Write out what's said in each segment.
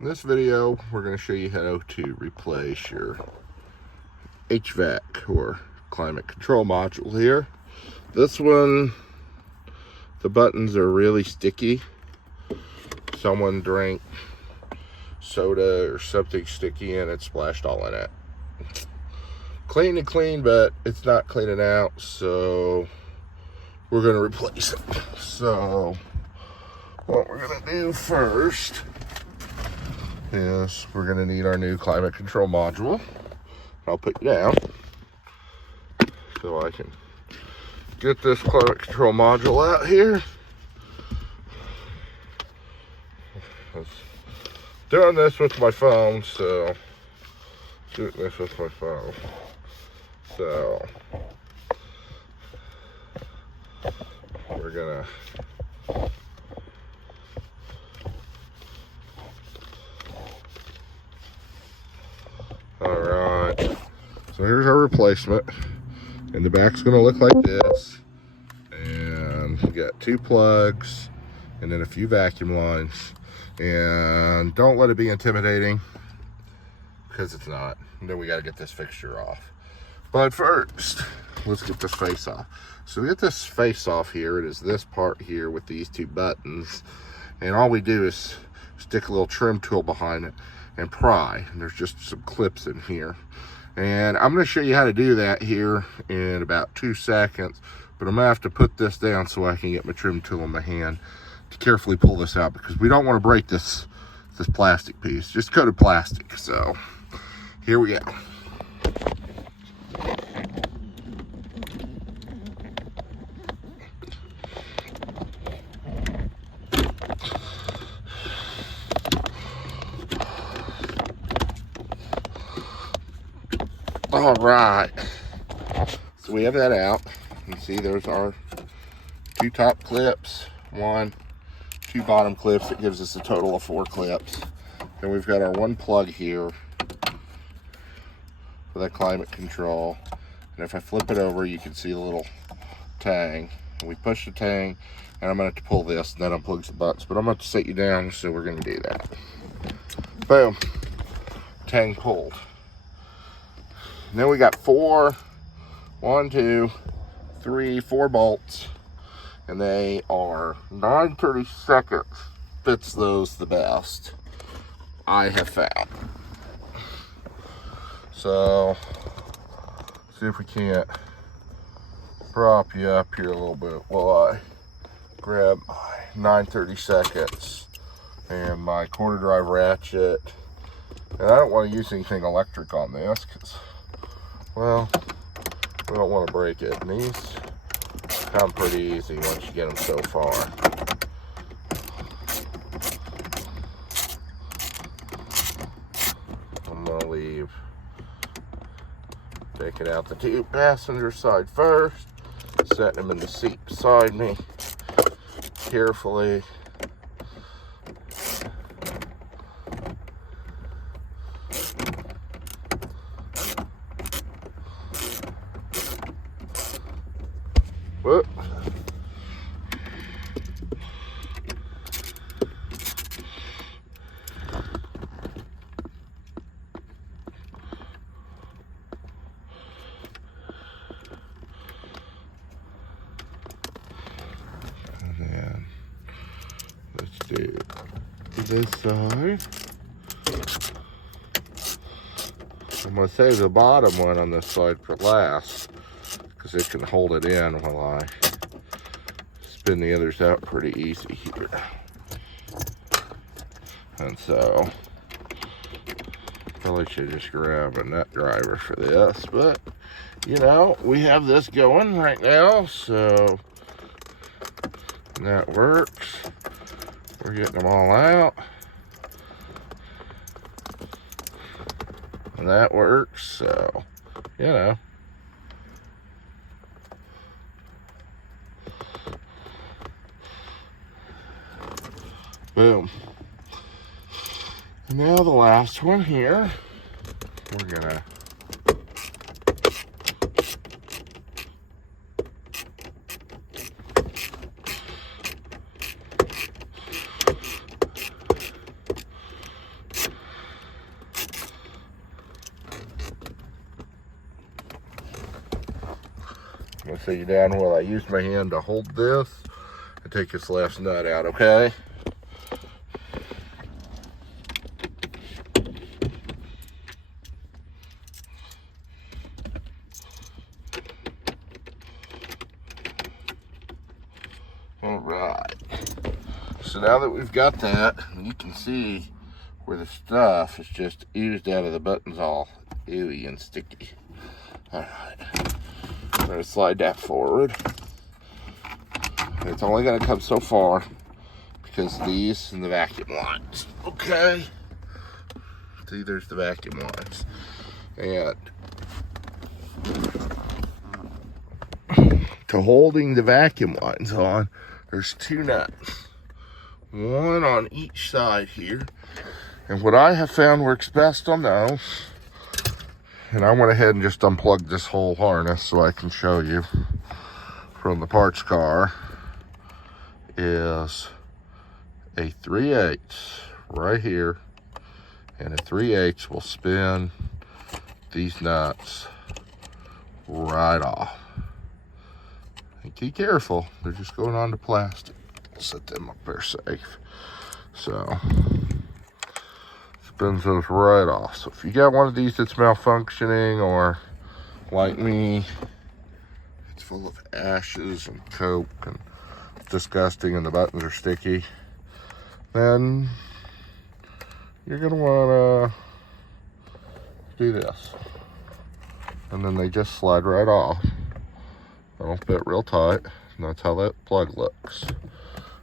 In this video, we're going to show you how to replace your HVAC or climate control module here. This one, the buttons are really sticky. Someone drank soda or something sticky and it splashed all in it. Clean and clean, but it's not cleaning out, so we're going to replace it. So what we're going to do first is we're going to need our new climate control module. I'll put you down so I can get this climate control module out here. I was doing this with my phone, so we're gonna Alright, so here's our replacement, and the back's going to look like this, and we got 2 plugs, and then a few vacuum lines, and don't let it be intimidating, because it's not. And then we got to get this fixture off. But first, let's get this face off. So we get this face off here. It is this part here with these 2 buttons, and all we do is stick a little trim tool behind it and pry, and there's just some clips in here, and I'm going to show you how to do that here in about 2 seconds, but I'm going to have to put this down so I can get my trim tool in my hand to carefully pull this out, because we don't want to break this plastic piece, just coated plastic. So here we go. All right, so we have that out. You can see there's our 2 top clips, 2 bottom clips. It gives us a total of 4 clips. Then we've got our 1 plug here for that climate control. And if I flip it over, you can see a little tang. And we push the tang, and I'm going to have to pull this, and that unplugs the buttons. But I'm going to have to set you down, so we're going to do that. Boom, tang pulled. And then we got 4 bolts, and they are 9/32 fits those the best, I have found. So see if we can't prop you up here a little bit while I grab my 9/32 and my quarter drive ratchet. And I don't want to use anything electric on this, because, well, we don't want to break it. And these come pretty easy once you get them so far. I'm going to leave, taking out the 2 passenger side first, setting them in the seat beside me carefully. Whoop. And then let's do this side. I'm going to save the bottom one on this side for last, because it can hold it in while I spin the others out pretty easy here. And so probably should just grab a nut driver for this, but you know, we have this going right now, so that works. We're getting them all out, and that works. So, you know, boom. And now the last one here, we're gonna I'm gonna set you down while I use my hand to hold this and take this last nut out, okay? All right. So now that we've got that, you can see where the stuff is just oozed out of the buttons all ooey and sticky. All right. I'm gonna slide that forward. It's only gonna come so far because these and the vacuum lines. Okay. See, there's the vacuum lines. And to holding the vacuum lines on, there's 2 nuts. One on each side here. And what I have found works best on those, and I went ahead and just unplugged this whole harness so I can show you from the parts car, is a 3/8 right here, and a 3/8 will spin these nuts right off. And be careful, they're just going onto plastic. We'll set them up there safe. So, spins those right off. So if you got one of these that's malfunctioning, or like me, it's full of ashes and coke and disgusting and the buttons are sticky, then you're gonna wanna do this. And then they just slide right off. They don't fit real tight, and that's how that plug looks.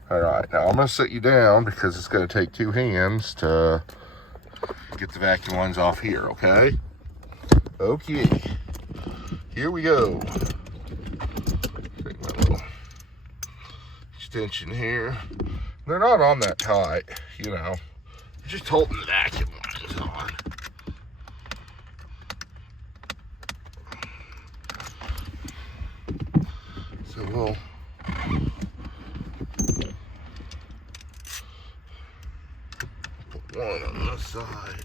All right, now I'm gonna sit you down because it's gonna take 2 hands to get the vacuum lines off here, okay? Okay, here we go. Take my little extension here. They're not on that tight, you know. Just holding the vacuum lines on. So we'll put one on this side.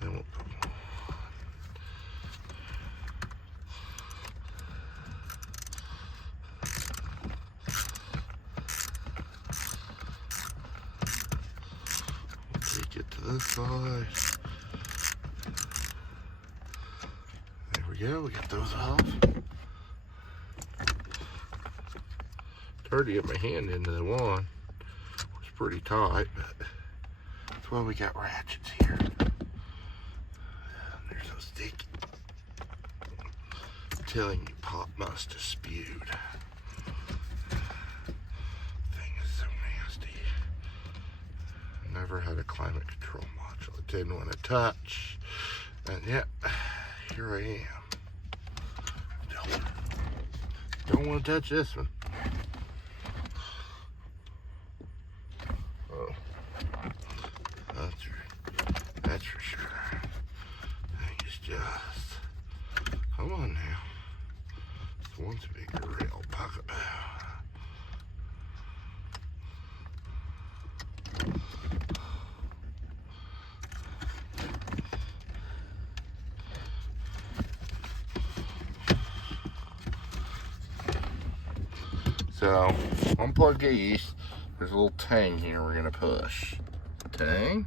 And we'll put one. Take it to this side. There we go, we got those off. It's hard to get my hand into the one. It's pretty tight, but that's why we got ratchets here. They're so sticky. I'm telling you, Pop must have spewed. Thing is so nasty. Never had a climate control module. I didn't want to touch. And yet, here I am. Don't want to touch this one. Oh, that's for sure. Thing is just, come on now. This one's a big real pocket bow. So, unplug these. There's a little tang here we're gonna push. Tang,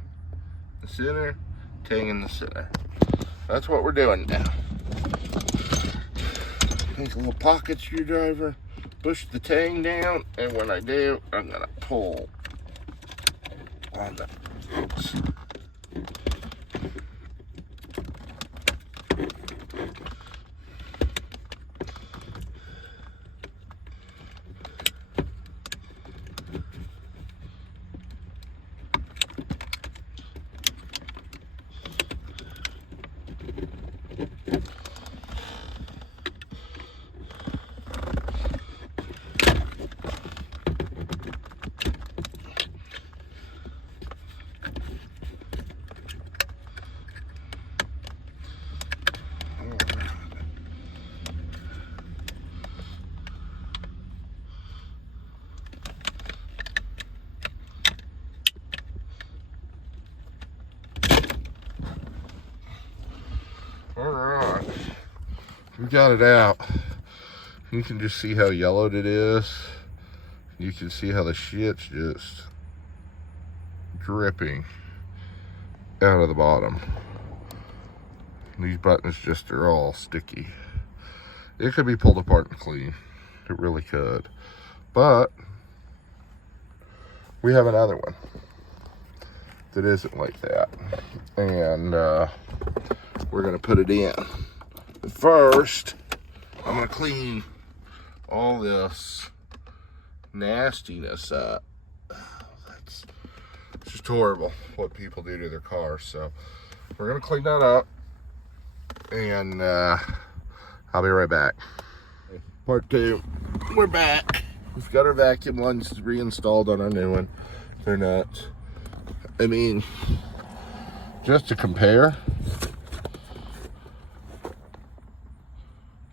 the center, tang in the center. That's what we're doing now. Take a little pocket screwdriver, push the tang down, and when I do, I'm gonna pull on the, oops. we got it out. You can just see how yellowed it is. You can see how the shit's just dripping out of the bottom. These buttons just are all sticky. It could be pulled apart and clean. It really could. But we have another one that isn't like that. And we're gonna put it in. But first, I'm gonna clean all this nastiness up. That's just horrible what people do to their cars. So we're gonna clean that up, and I'll be right back. Part two, we're back. We've got our vacuum lines reinstalled on our new one. They're nuts. I mean, just to compare,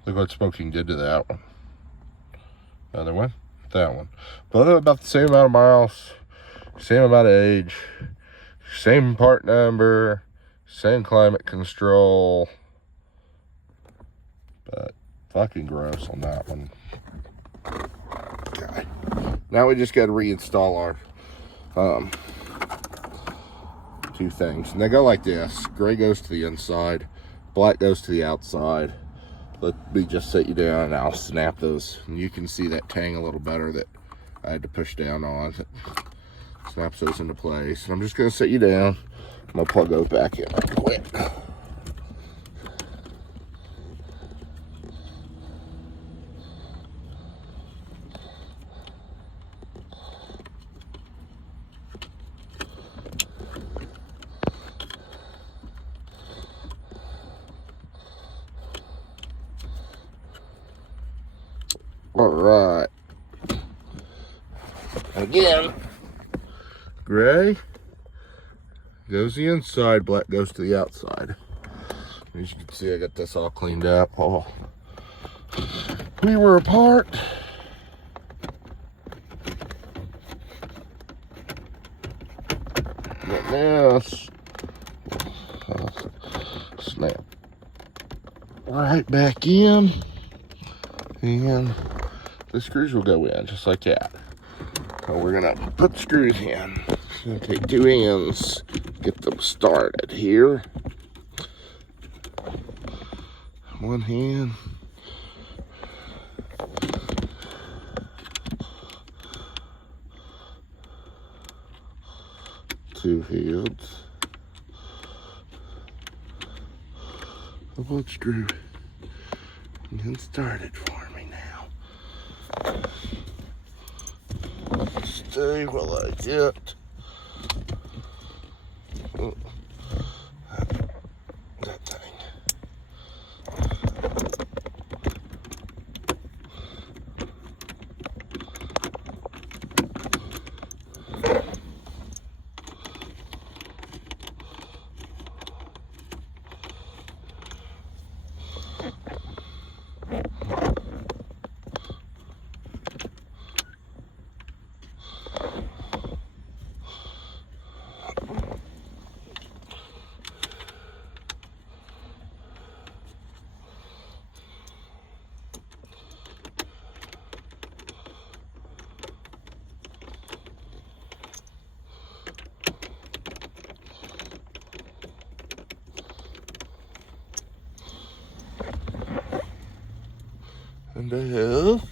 look what Smoking did to that one. Other one, that one. Both of about the same amount of miles, same amount of age, same part number, same climate control. But fucking gross on that one. Okay. Now we just got to reinstall our two things. And they go like this. Gray goes to the inside, black goes to the outside. Let me just set you down and I'll snap those. And you can see that tang a little better that I had to push down on. It snaps those into place. And I'm just going to set you down. I'm going to plug those back in real quick. All right. Again, gray goes the inside, black goes to the outside. As you can see, I got this all cleaned up. Oh, we were apart. Got this. Snap right back in, and the screws will go in just like that. So we're gonna put the screws in. Gonna take two ends, get them started here. One hand. Two hands. The one screw. And then started for me now. Stay while I get that thing. And I have,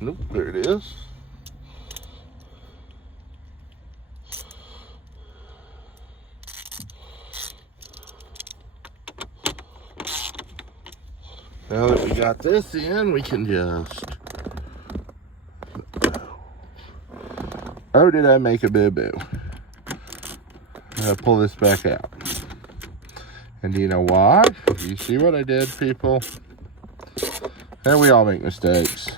nope, there it is. Now that we got this in, we can just, oh, did I make a boo-boo? I'll pull this back out. And do you know why? You see what I did, people? And we all make mistakes,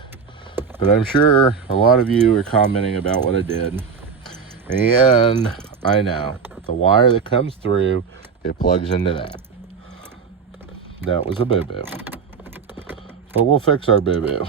but I'm sure a lot of you are commenting about what I did. And I know the wire that comes through, it plugs into that. That was a boo-boo, but we'll fix our boo-boo.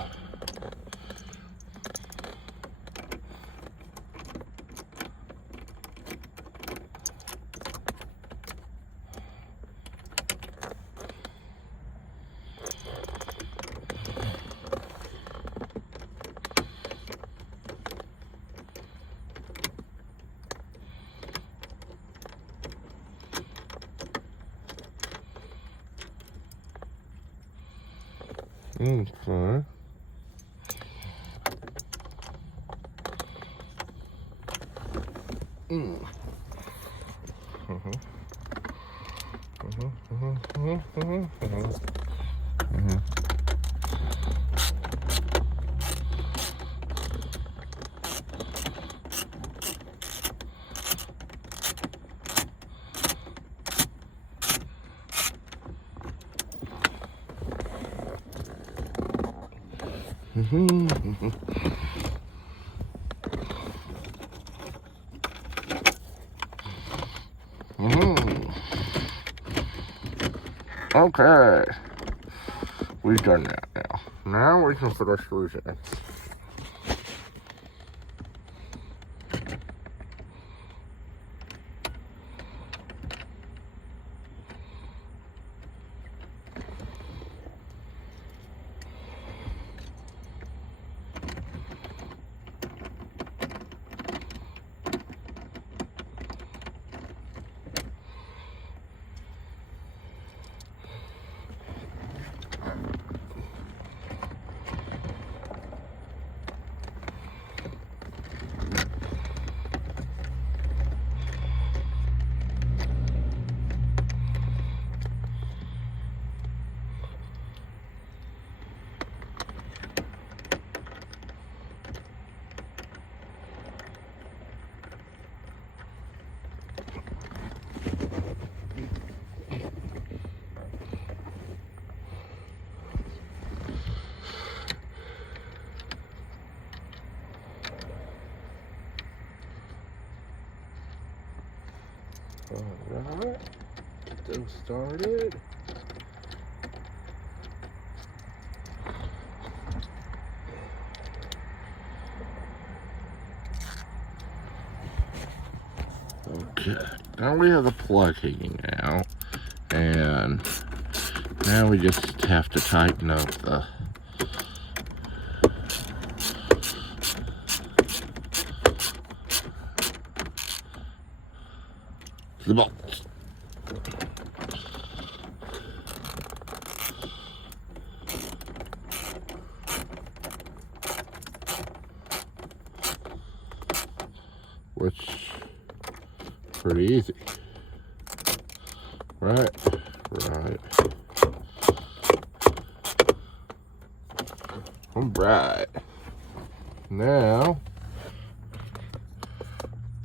Okay. Okay, we've done that now. Now we can put our screws in. Alright, get those started. Okay, now we have the plug hanging out, and now we just have to tighten up the bolts. Which pretty easy. Right. Alright. Now,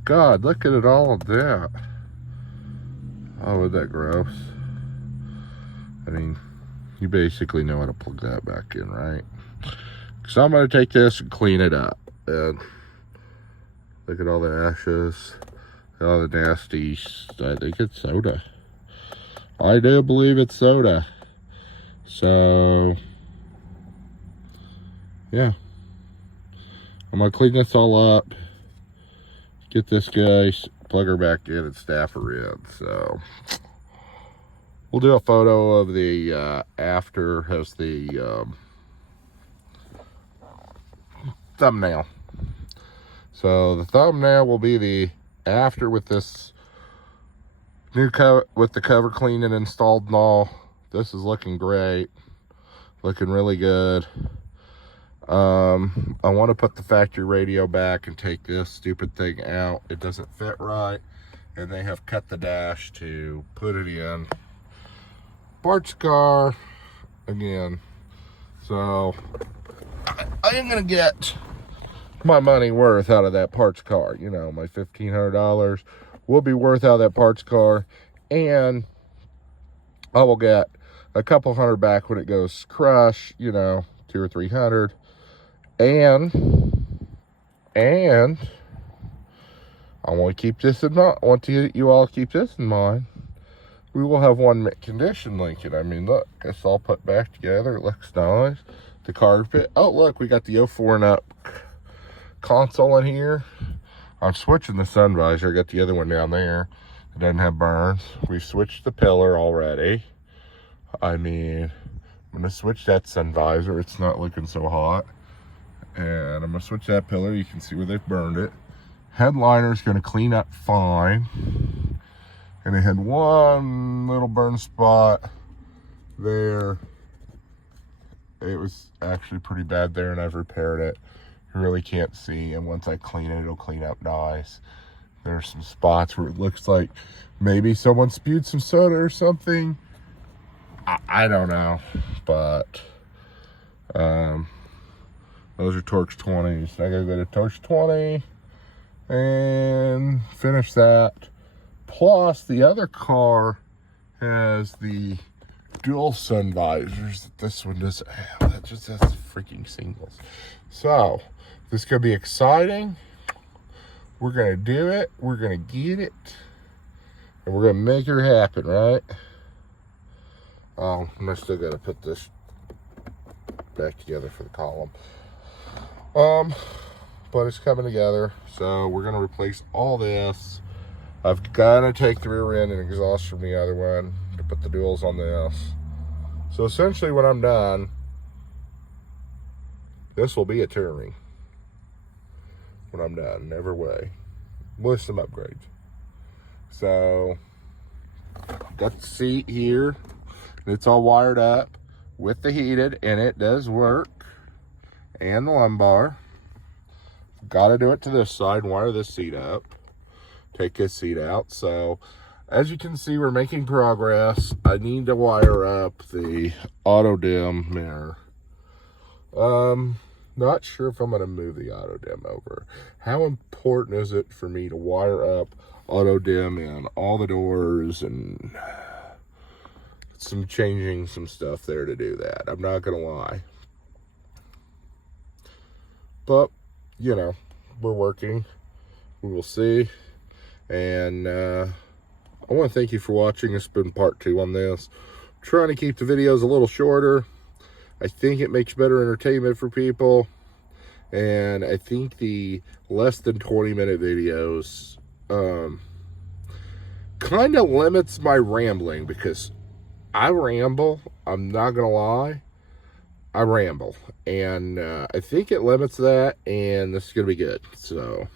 God, look at it all of that. Oh, isn't that gross? I mean, you basically know how to plug that back in, right? So I'm going to take this and clean it up. And look at all the ashes, all the nasty, I think it's soda. I do believe it's soda. So, yeah. I'm going to clean this all up, get this guy, plug her back in, and staff her in. So, we'll do a photo of the after as the thumbnail. So the thumbnail will be the after with this new cover, with the cover clean and installed and all. This is looking great, looking really good. I want to put the factory radio back and take this stupid thing out. It doesn't fit right, and they have cut the dash to put it in. Parts car again. So I am gonna get my money worth out of that parts car. You know, my $1,500 will be worth out of that parts car, and I will get a couple hundred back when it goes crush, you know, 200 or 300. And I want to keep this in mind. I want you all to keep this in mind. We will have one mint condition Lincoln. I mean, look, it's all put back together. It looks nice. The carpet. Oh, look, we got the 04 and up console in here. I'm switching the sun visor. I got the other one down there. It doesn't have burns. We switched the pillar already. I mean, I'm going to switch that sun visor. It's not looking so hot. And I'm going to switch that pillar. You can see where they've burned it. Headliner is going to clean up fine. And it had one little burn spot there it was actually pretty bad there, and I've repaired it. You really can't see, and once I clean it, it'll clean up nice. There's some spots where it looks like maybe someone spewed some soda or something. I don't know, but those are Torx 20s. I gotta go to Torx 20 and finish that. Plus, the other car has the dual sun visors that this one doesn't have. That just has freaking singles. So, this is gonna be exciting. We're gonna do it. We're gonna get it. And we're gonna make her happen, right? I still gotta put this back together for the column. But it's coming together. So we're gonna replace all this. I've gotta take the rear end and exhaust from the other one to put the duals on this. So essentially when I'm done, this will be a touring. When I'm done, every way. With some upgrades. So, got the seat here. It's all wired up with the heated, and it does work. And the lumbar. Got to do it to this side, wire this seat up. Take this seat out. So, as you can see, we're making progress. I need to wire up the auto dim mirror. Not sure if I'm going to move the auto dim over. How important is it for me to wire up auto dim in all the doors, and changing some stuff there to do that? I'm not going to lie. But, you know, we're working. We will see. And I want to thank you for watching. It's been part 2 on this. I'm trying to keep the videos a little shorter. I think it makes better entertainment for people. And I think the less than 20-minute videos kind of limits my rambling, because I ramble. I'm not going to lie. I ramble. And I think it limits that, and this is going to be good. So,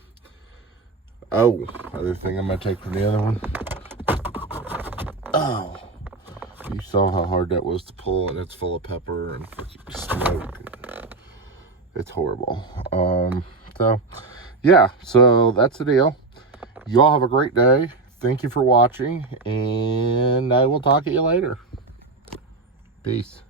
other thing I'm going to take from the other one. Oh. You saw how hard that was to pull, and it's full of pepper and freaking smoke. It's horrible. So, yeah, so that's the deal. You all have a great day. Thank you for watching, and I will talk to you later. Peace.